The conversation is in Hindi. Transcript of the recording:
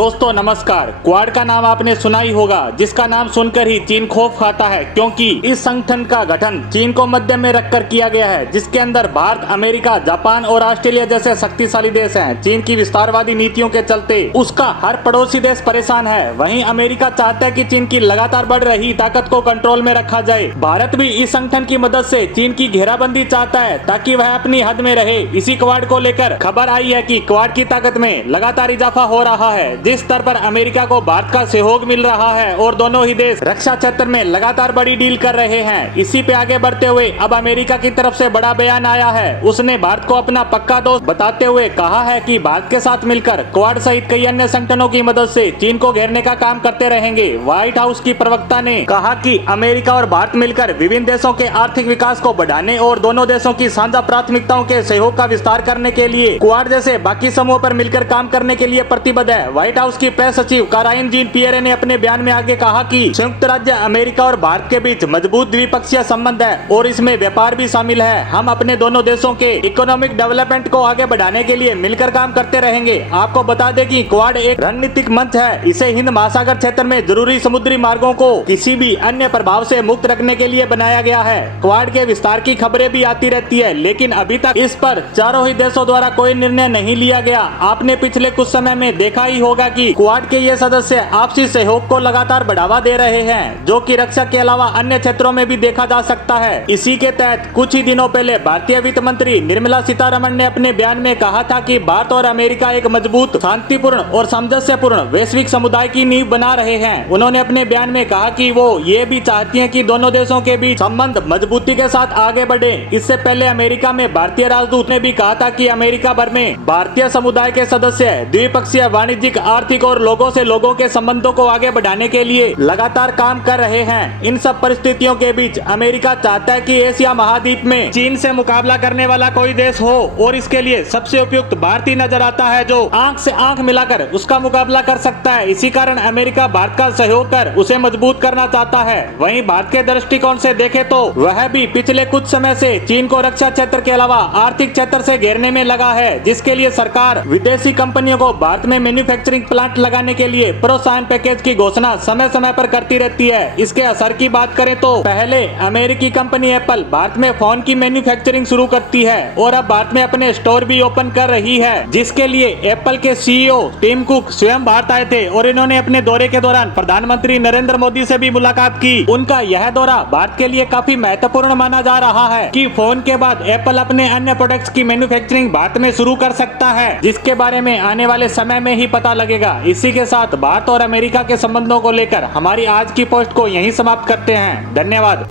दोस्तों नमस्कार। क्वाड का नाम आपने सुना ही होगा, जिसका नाम सुनकर ही चीन खौफ खाता है, क्योंकि इस संगठन का गठन चीन को मध्य में रखकर किया गया है, जिसके अंदर भारत, अमेरिका, जापान और ऑस्ट्रेलिया जैसे शक्तिशाली देश हैं। चीन की विस्तारवादी नीतियों के चलते उसका हर पड़ोसी देश परेशान है। वहीं अमेरिका चाहता है कि चीन की लगातार बढ़ रही ताकत को कंट्रोल में रखा जाए। भारत भी इस संगठन की मदद से चीन की घेराबंदी चाहता है ताकि वह अपनी हद में रहे। इसी क्वाड को लेकर खबर आई है कि क्वाड की ताकत में लगातार इजाफा हो रहा है। जिस स्तर पर अमेरिका को भारत का सहयोग मिल रहा है और दोनों ही देश रक्षा क्षेत्र में लगातार बड़ी डील कर रहे हैं। इसी पे आगे बढ़ते हुए अब अमेरिका की तरफ से बड़ा बयान आया है। उसने भारत को अपना पक्का दोस्त बताते हुए कहा है कि भारत के साथ मिलकर क्वाड सहित कई अन्य संगठनों की मदद से चीन को घेरने का काम करते रहेंगे। व्हाइट हाउस की प्रवक्ता ने कहा कि अमेरिका और भारत मिलकर विभिन्न देशों के आर्थिक विकास को बढ़ाने और दोनों देशों की साझा प्राथमिकताओं के सहयोग का विस्तार करने के लिए क्वाड जैसे बाकी समूहों पर मिलकर काम करने के लिए प्रतिबद्ध है। व्हाइट हाउस की प्रेस सचिव काराइन जीन पियरे ने अपने बयान में आगे कहा कि संयुक्त राज्य अमेरिका और भारत के बीच मजबूत द्विपक्षीय संबंध है और इसमें व्यापार भी शामिल है। हम अपने दोनों देशों के इकोनॉमिक डेवलपमेंट को आगे बढ़ाने के लिए मिलकर काम करते रहेंगे। आपको बता दें कि क्वाड एक रणनीतिक मंच है। इसे हिंद महासागर क्षेत्र में जरूरी समुद्री मार्गों को किसी भी अन्य प्रभाव से मुक्त रखने के लिए बनाया गया है। क्वाड के विस्तार की खबरें भी आती रहती है, लेकिन अभी तक इस पर चारों ही देशों द्वारा कोई निर्णय नहीं लिया गया। आपने पिछले कुछ समय में देखा ही होगा कि क्वाड के ये सदस्य आपसी सहयोग को लगातार बढ़ावा दे रहे हैं, जो कि रक्षा के अलावा अन्य क्षेत्रों में भी देखा जा सकता है। इसी के तहत कुछ ही दिनों पहले भारतीय वित्त मंत्री निर्मला सीतारमण ने अपने बयान में कहा था कि भारत और अमेरिका एक मजबूत, शांतिपूर्ण और सामंजस्यपूर्ण वैश्विक समुदाय की नींव बना रहे हैं। उन्होंने अपने बयान में कहा कि वो ये भी चाहती हैं कि दोनों देशों के बीच संबंध मजबूती के साथ आगे बढ़े। इससे पहले अमेरिका में भारतीय राजदूत ने भी कहा था कि अमेरिका भर में भारतीय समुदाय के सदस्य द्विपक्षीय, वाणिज्यिक, आर्थिक और लोगों से लोगों के संबंधों को आगे बढ़ाने के लिए लगातार काम कर रहे हैं। इन सब परिस्थितियों के बीच अमेरिका चाहता है कि एशिया महाद्वीप में चीन से मुकाबला करने वाला कोई देश हो और इसके लिए सबसे उपयुक्त भारत ही नजर आता है, जो आंख से आंख मिलाकर उसका मुकाबला कर सकता है। इसी कारण अमेरिका भारत का सहयोग कर उसे मजबूत करना चाहता है। वहीं भारत के दृष्टिकोण से देखे तो वह भी पिछले कुछ समय से चीन को रक्षा क्षेत्र के अलावा आर्थिक क्षेत्र से घेरने में लगा है, जिसके लिए सरकार विदेशी कंपनियों को भारत में मैन्युफैक्चरिंग प्लांट लगाने के लिए प्रोत्साहन पैकेज की घोषणा समय समय पर करती रहती है। इसके असर की बात करें तो पहले अमेरिकी कंपनी एप्पल भारत में फोन की मैन्युफैक्चरिंग शुरू करती है और अब भारत में अपने स्टोर भी ओपन कर रही है, जिसके लिए एप्पल के सीईओ टिम कुक स्वयं भारत आए थे और इन्होंने अपने दौरे के दौरान प्रधानमंत्री नरेंद्र मोदी से भी मुलाकात की। उनका यह दौरा भारत के लिए काफी महत्वपूर्ण माना जा रहा है कि फोन के बाद एप्पल अपने अन्य प्रोडक्ट्स की मैन्युफैक्चरिंग भारत में शुरू कर सकता है, जिसके बारे में आने वाले समय में ही पता लगेगा। इसी के साथ भारत और अमेरिका के संबंधों को लेकर हमारी आज की पोस्ट को यहीं समाप्त करते हैं। धन्यवाद।